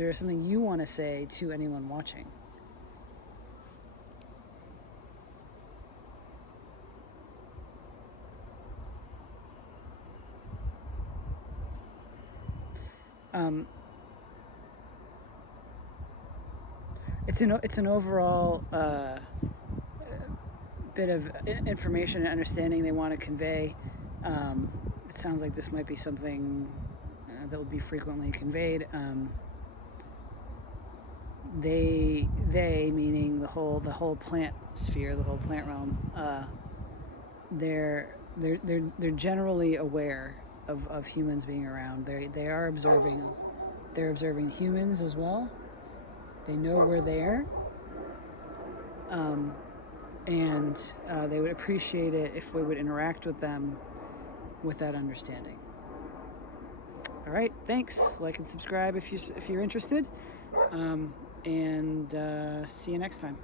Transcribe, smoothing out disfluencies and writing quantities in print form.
there something you want to say to anyone watching? It's an overall bit of information and understanding they want to convey. It sounds like this might be something that would be frequently conveyed. They meaning the whole plant sphere, the whole plant realm. They're generally aware of humans being around. They are observing. They're observing humans as well. They know we're there. And they would appreciate it if we would interact with them with that understanding. All right, thanks. Like and subscribe if you're interested, and see you next time.